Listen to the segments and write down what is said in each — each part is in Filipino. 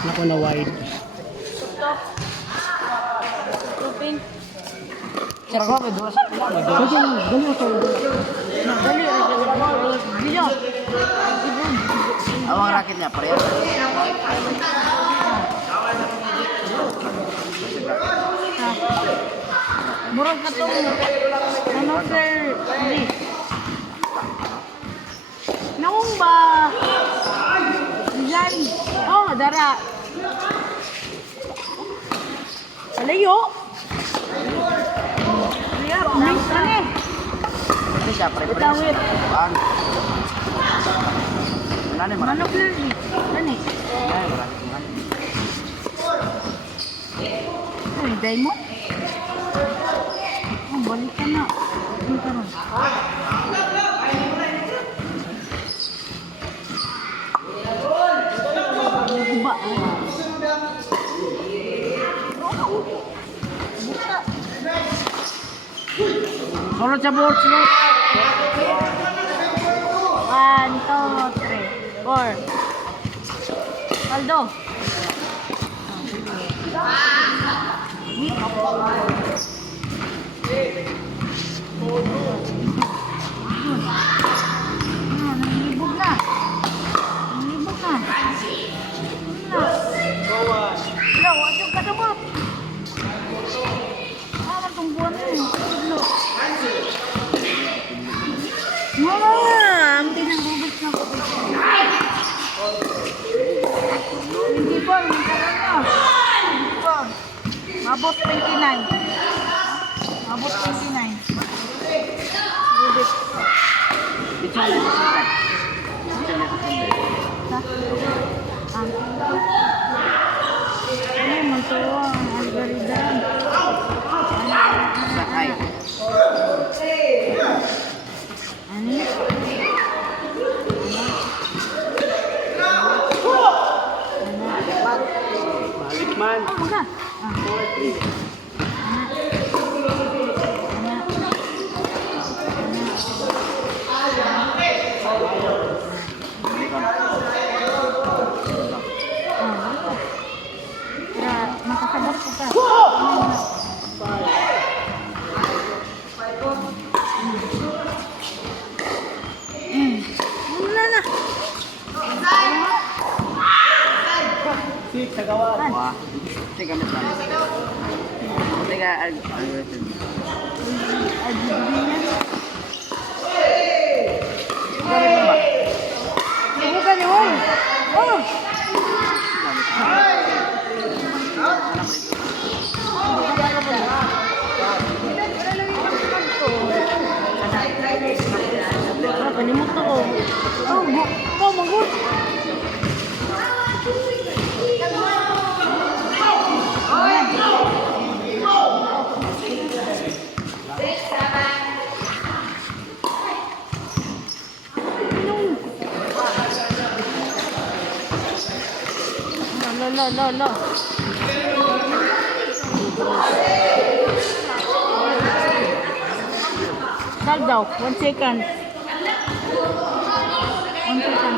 Naku na wide. Cara ko, may duwas. Kasi dali ako. Dali, video. Awang racket niya, pareho. Murag na to. Ano, sir? Hindi. Naong ba? Diyan. Oh, dara. Alayo. Lihat, nice na eh. Ito siya, pre-press. Paan? Manok na rin. Ano eh? Ay, diamond? Oh, balik ka na. Ano ka ron? Naguba. Sulot sa board, sulot. 1, 2, 3, 4. Paldo. Nanglibog na. Nanglibog na. Wala, wala yung kadamot. Ang tumbuhan mo. Wala, ang tinanggubit na ko. Hindi po, magkaroon na. Hindi po. Mabot 29. Mabot 29. Gubit. Ano man to ang algorithm? Sakay. Ano? Balik man. Oh, wala. Makakabot ko pa. Wala na. Sik, sa gawa. Wah. Teka, gamit lang. Teka, algorithm. Gawin mo ba? Subukan niyo. Oh! Panimot ako. Oh, magot. No. Hold daw, 1 second. 1 second.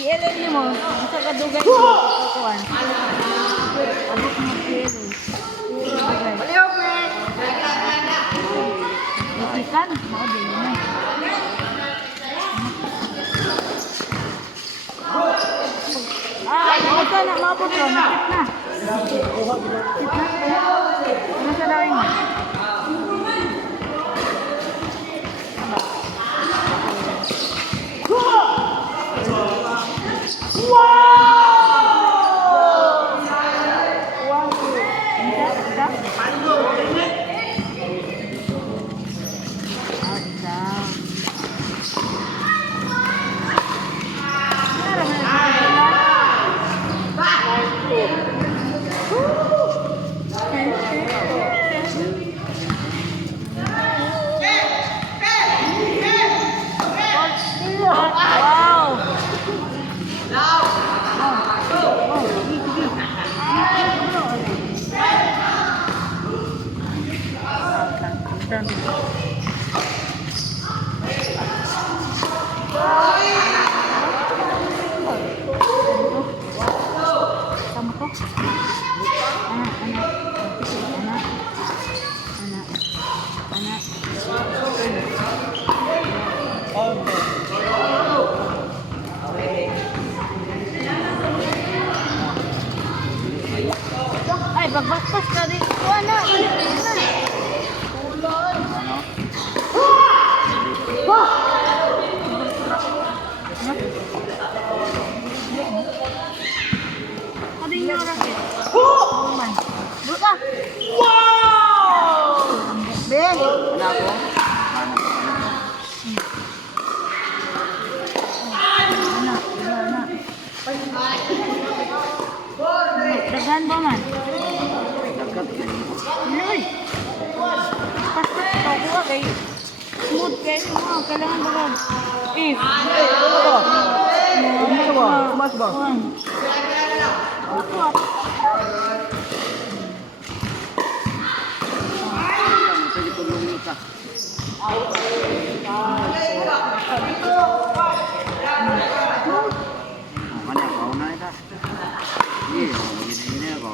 PLN ni mo, sa kadugay mo, kukuan. Abot mo PLN. Baliw, pre! Isikan, mga din na. Ano ka na, mabot ko, nakit na. Ano sa lawin mo? pagbakpas ka din. Kuha na, balik na. Ano yung racket? Oh man. Buka! Wow! Ben! Ano ako? Dagan ba man? Dagat eh. Loy! Pasok ito ko kay smooth kayo mo. Kailangan dagan. Eh! Ano ba? Mas ba? Sige, tulungan ka. Ano ako na ita? Sige, gini ako.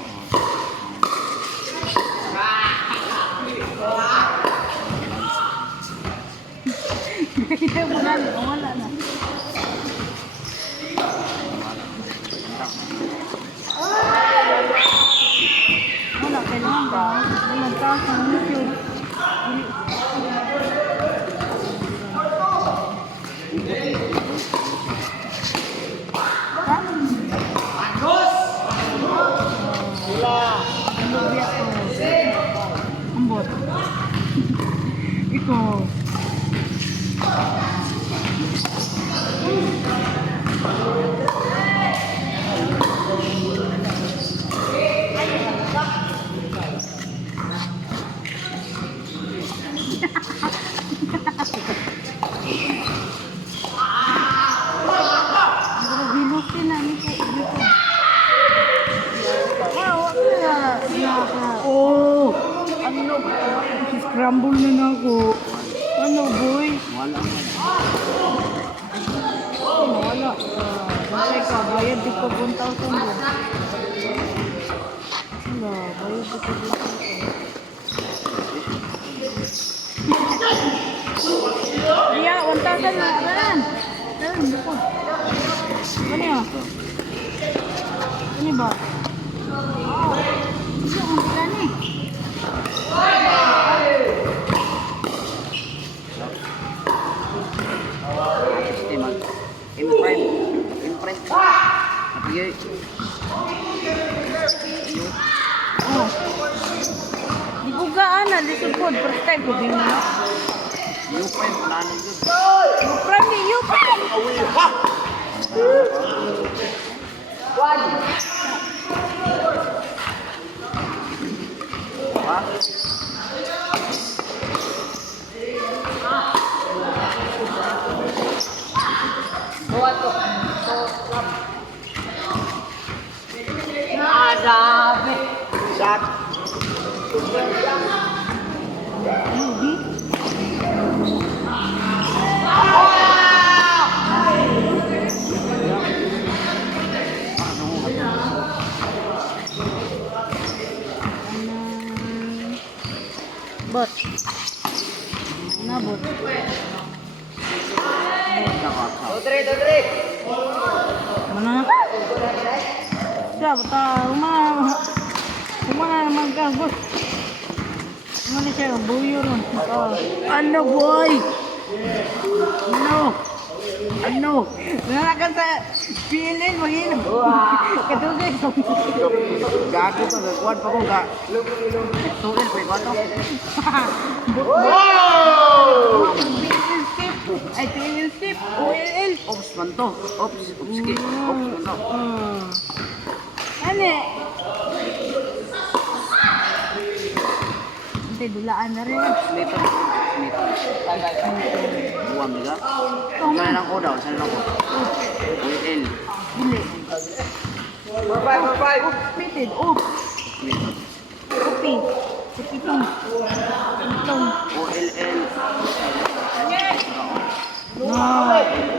Wala na. Wala, kailangan ba? Wala ka sa YouTube. Ambot. Ito. Binutin na nito. Oh! Ano? Scramble na na ako. Ano, boy? Wala man. Wala. Bakit ka? Bayad di ko 1,000 doon. Wala, bayad di ko 1,000. Iya, 1,000 na. Ran. Ran, dito. Ano yun? Ano ba? Oh. Ito, ang gani. Imprint. Napagay. Oh. Di ko gaana, lisod po. First time ko din na. Yung prime, wala nang good. Prime ni you, prime! Ha? Shot. Bot. Nabot. Mana? Siya, bata, rumah naman ka, bot. Ano siya, buyo ron. Ano, boy? Ano? Nanakan sa pilin, mag-inom. Katugay. Gago ka, nagkuhan pa ko ka. Tuil, pwede ba ito? Ay, tingin step. OLL. Ops man to. Ops, sige. Ops man to. Ano eh? Hindi, dulaan na rin. Later. Buwam nila. Saan lang ko daw? Saan lang ko? OL. Dili. 4-5. Fitted. Off. Kopi. Itong. OLL.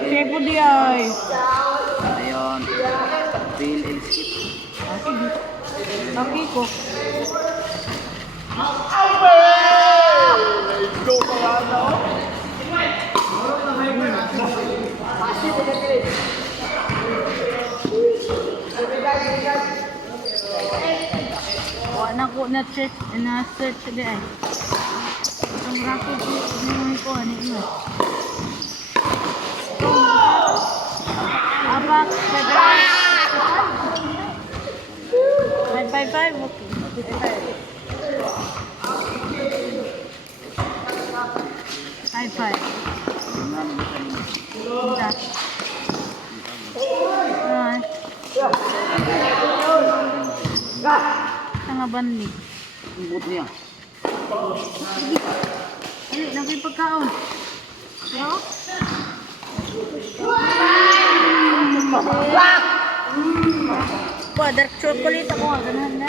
Sepo di ay. Ayun. Bill and skip. Laki ko. na ko na search di ay. Ang racket ni ko ani mo. Apa kada? 555 okay. 55. Tanga banli. Imbut niya. Ay, naging pagkaon. Yo? Wah, dark chocolate ako. Ganahan na.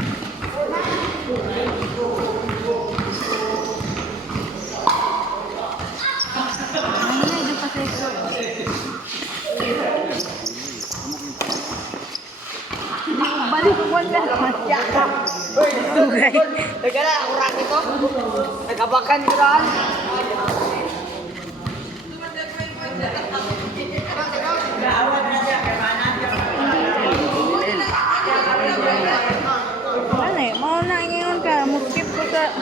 Ano na, ito pa sa balik ko wala. Tugay. Teka na, urang ito. Nagabakan ko lang. Ano eh, mauna ngayon ka. Mukip ko sa...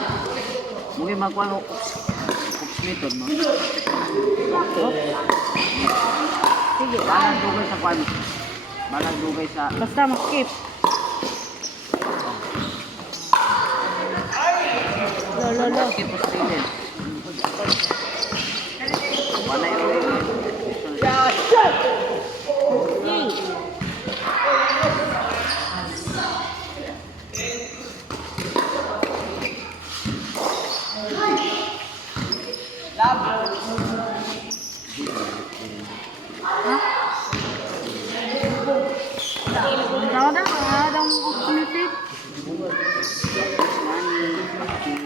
Mungkin makuha ko. Method mo. Sige. Balang dugay sa kwan. Balang dugay sa... Basta makip. Lo. Skip po sa tingin. Wala yung... Ada opportunity.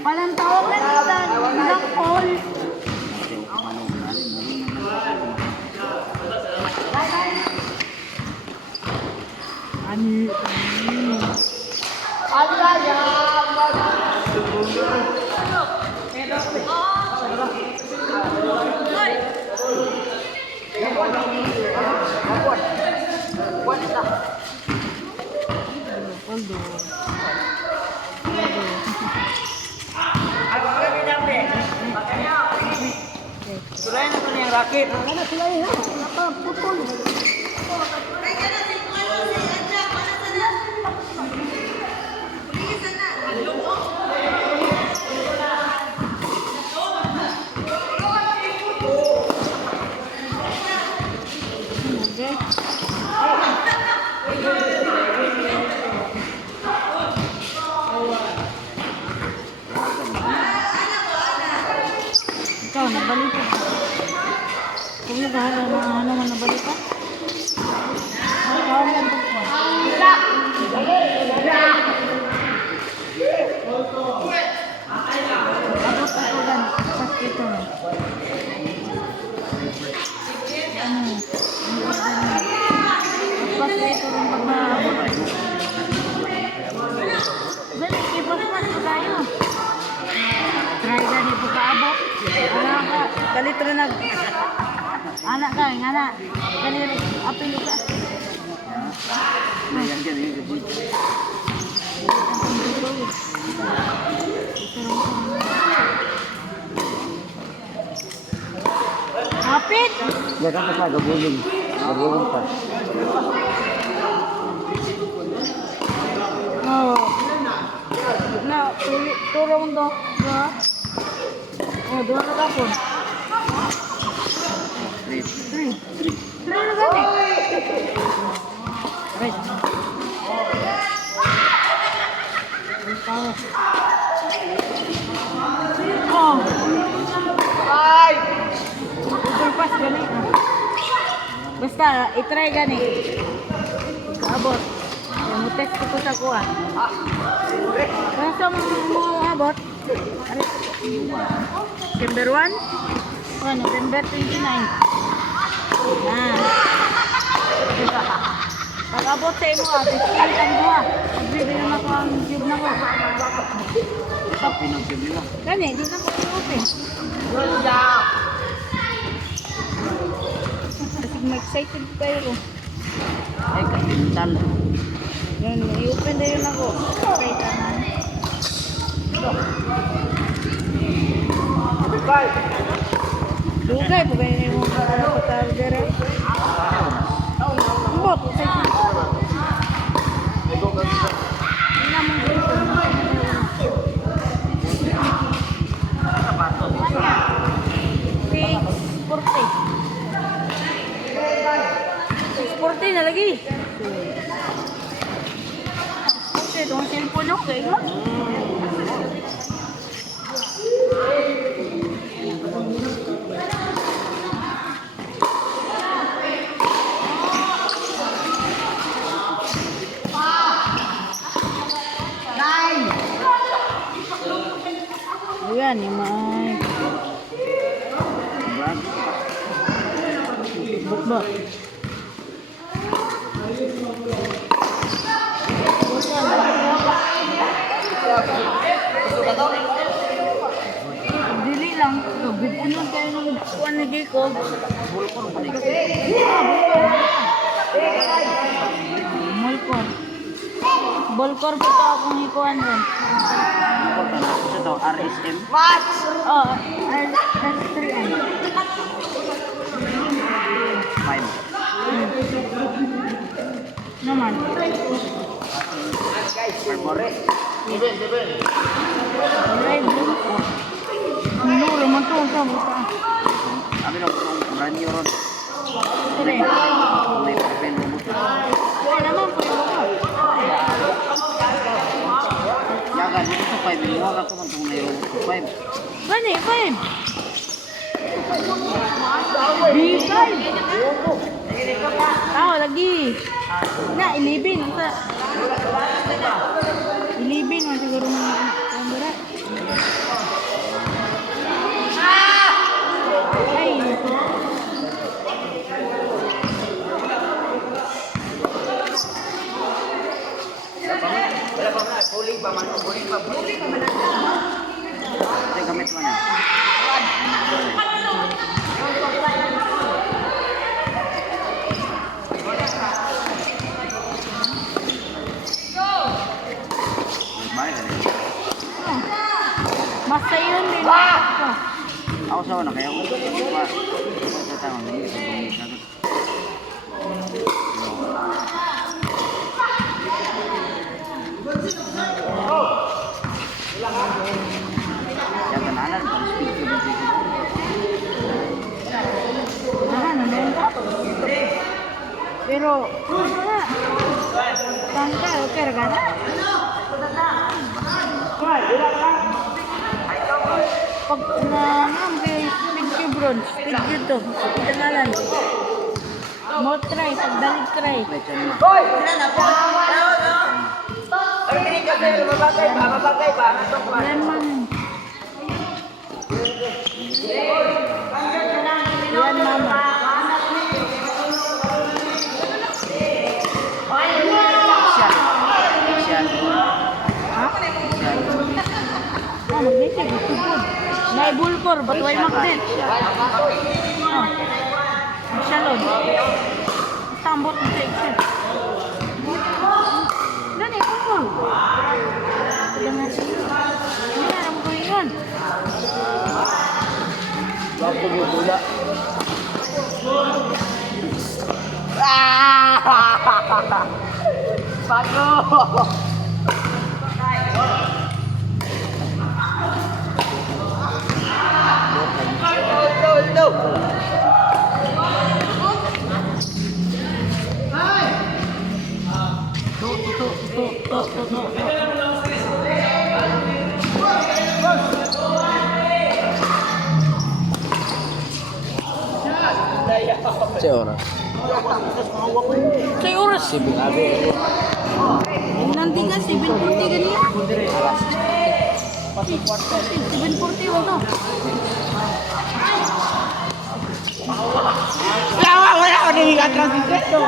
Palang tawag na nila. Ilang call. Ani. Sulay na ito niyang racket. Ikaw, nabalik ka. Kung naghahala na ano man nabalik ka? Ikaw mo ang bukwa. Abot ako gan. Sakito na. Ano? Sakito rin pagmaabot. Balik, ipasmas ko tayo. Try gani po kaabot. Anak ka, galit rin nag... Anak ka, anak. Galit, apil ka. Yan dyan yung gabi. Apit! Yan ka pa, gabuling. Gabuling pa. Oh. Na, turo mo to. Dua. Oh, dua na tapon. Three na gani. Right. Oh. Ay! Purpas gani. Basta, itry gani. Abot. Yung test ko sa kuha. Basta mo abot. November 1? Oh, November 29. Pag abot sa imo, 15 ang buha. Magbibigyan na ako ang tube na ko. Sapi ng game nila. Gani, di na ko open. Kasi ma-excited kayo. Ay, kapintal. Yan, i-open na yun ako. Okay, tanan. Dugay po kayo yung mga dire. Ambot. Sporty na lagi. Sporty, itong cellphone nyo, kayo nga. Ayan, yung mga... Bukbak. Dili lang. Bukunan kayo ng bukuan ni Jacob. Mulkor. Bolkor po ito akong ikuan rin. Ito, RSM. Oh, R3M. 5. Naman. Live ko. Minuro man to sa buka. Abi lang kung brand new ron. Dire. May pen mo mo. Wala naman po yung buka. Yaga dito sa 5 mo ka ko man tong nayo 5. Gani, 5. B5. Tao lagi. Na, 11. Isa. 11 man siguro mga kamera. Ay. Ito gamit mo na. Balik ka rin. Basta yun din. Ako sa una kaya ako pa. Ito tama ni sa bumi sa. Ya kanalan pang speed ko dito. Pero, tangka, okay, gana. Pag naam kay Pidgey Bronze, Pidgey to, itangalan. Mo try, pagdalig try. Yan man. Yan mama. Ha? Ah, magnetic, ito po. Naibulkor, ba't way magnet? Ah. Shalom. Tambot ng section. Gani, bulkor. Dengan ini ada menggoyang. Bago mo bula. Bago. Seorang. Kay oras. Nanti ka 740 ganyan. 740 wala. Wala ko din yung transit ko.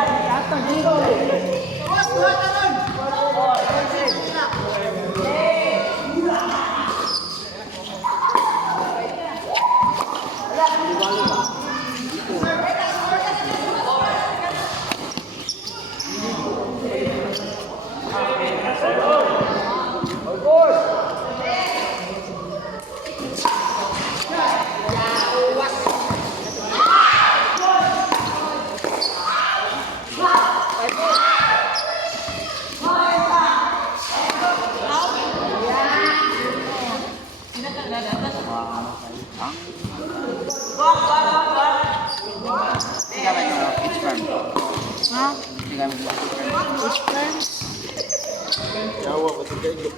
Yawa ko sa kayo.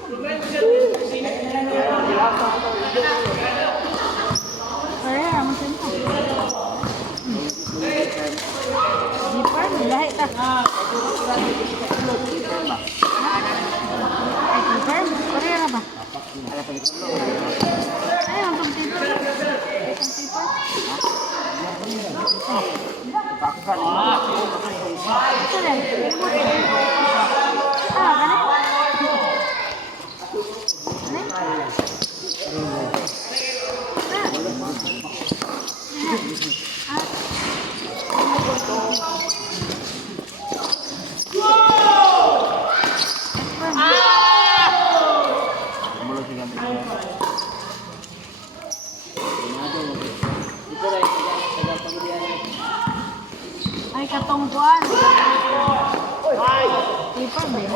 Kaya, masin ko. Zipper, lahi ta. Ay, zipper? Kaya na ba? Ay, ang zipper. Ang zipper. Ito rin. Ay, katungkuan. Ipag din.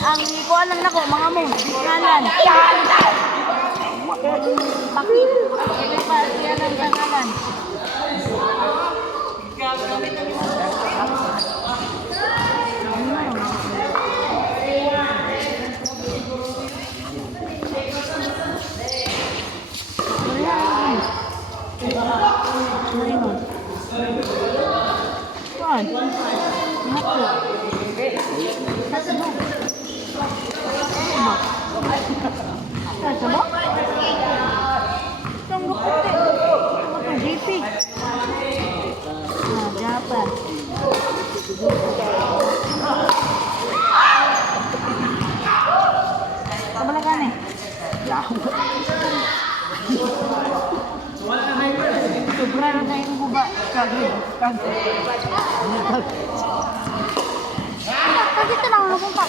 Ang ikuan lang nako, mga mong, kanan. Bakit? Yan ang kanan. Kuan. Nako. Sasa mo? Itong lukot eh. Itong GP. Japan. Kabalagan eh. Sobra na tayo ng guba. Kasi ito lang lukong pa.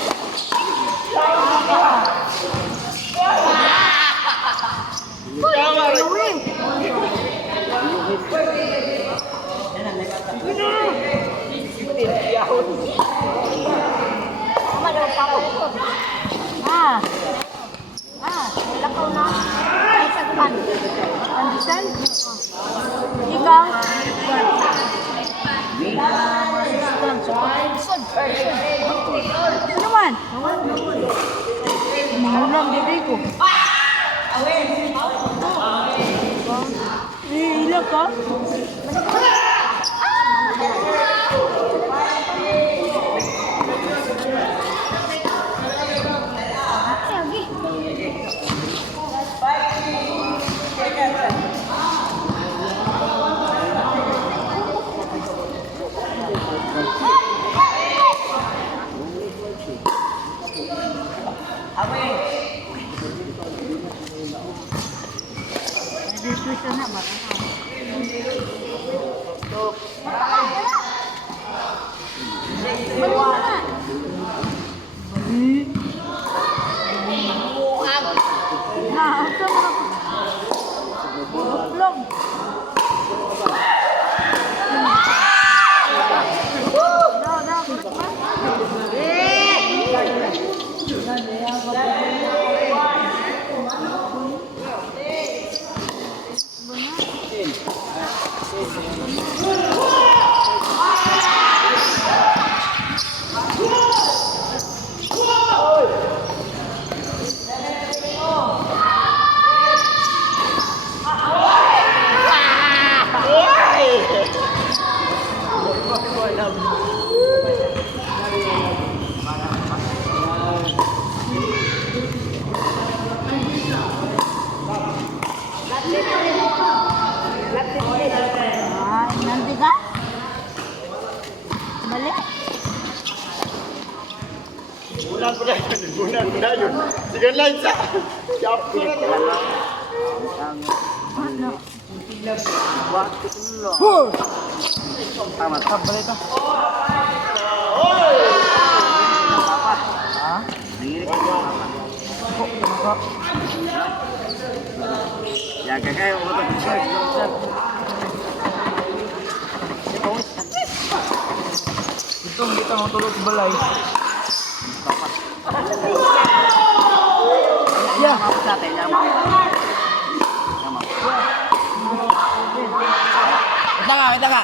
Lakaw na. Ay, sagpan. Pandisan? Ikaw? Ano man? Mahulang dito ko. Ilag ka? Dito na ba? Nanti ka? Balik? Bulan ko na yun. Sige lang sa. Siap ko na Ano? Tama, balik ka. Ha? Ya, kakak mau foto Itong kita mau tulog sa balay. Ya, sa atin, ya, wait lang ka.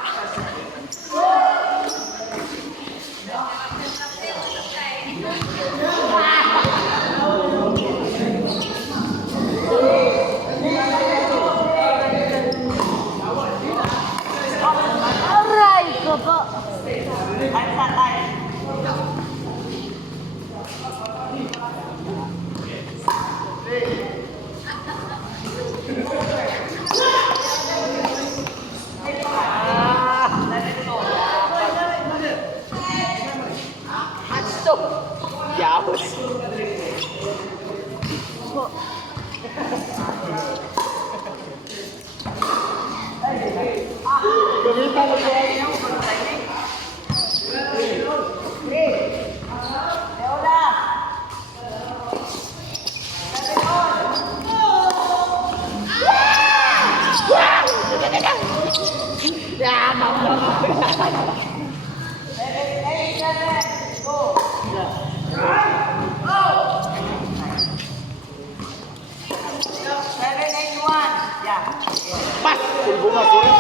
Aray ko po. Yapos. Pas, bunga sore.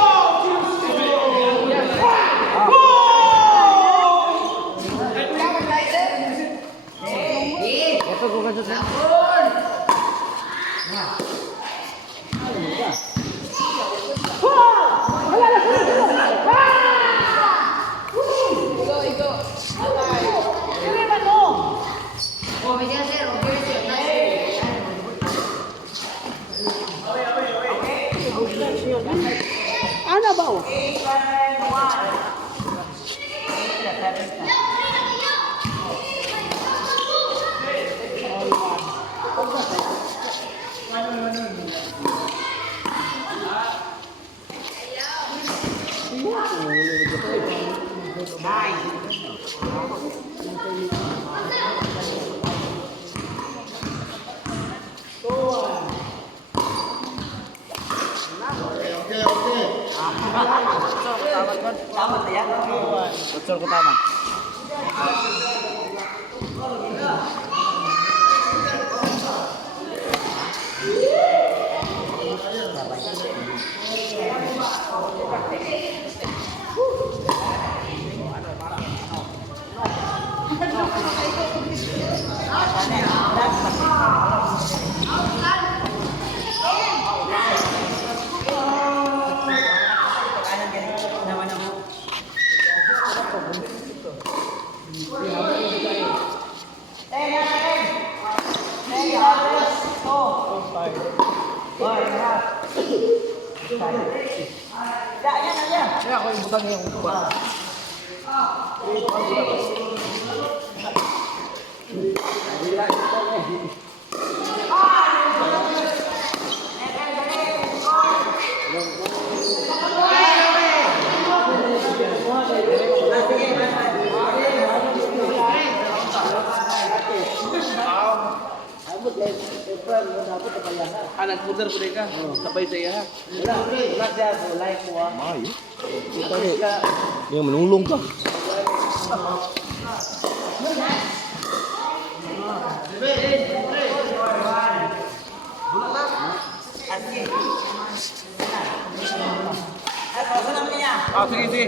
Ito ko kasut na. Ano ba? Tama na yan. Bocor ko tama. Kaya ako yung butang yung kuha. Anak putar po ka. Sabay sa iya. Wala siya, wala ko ah. Ay. Yang menulung ka. Sige, sige.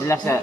Sila sa...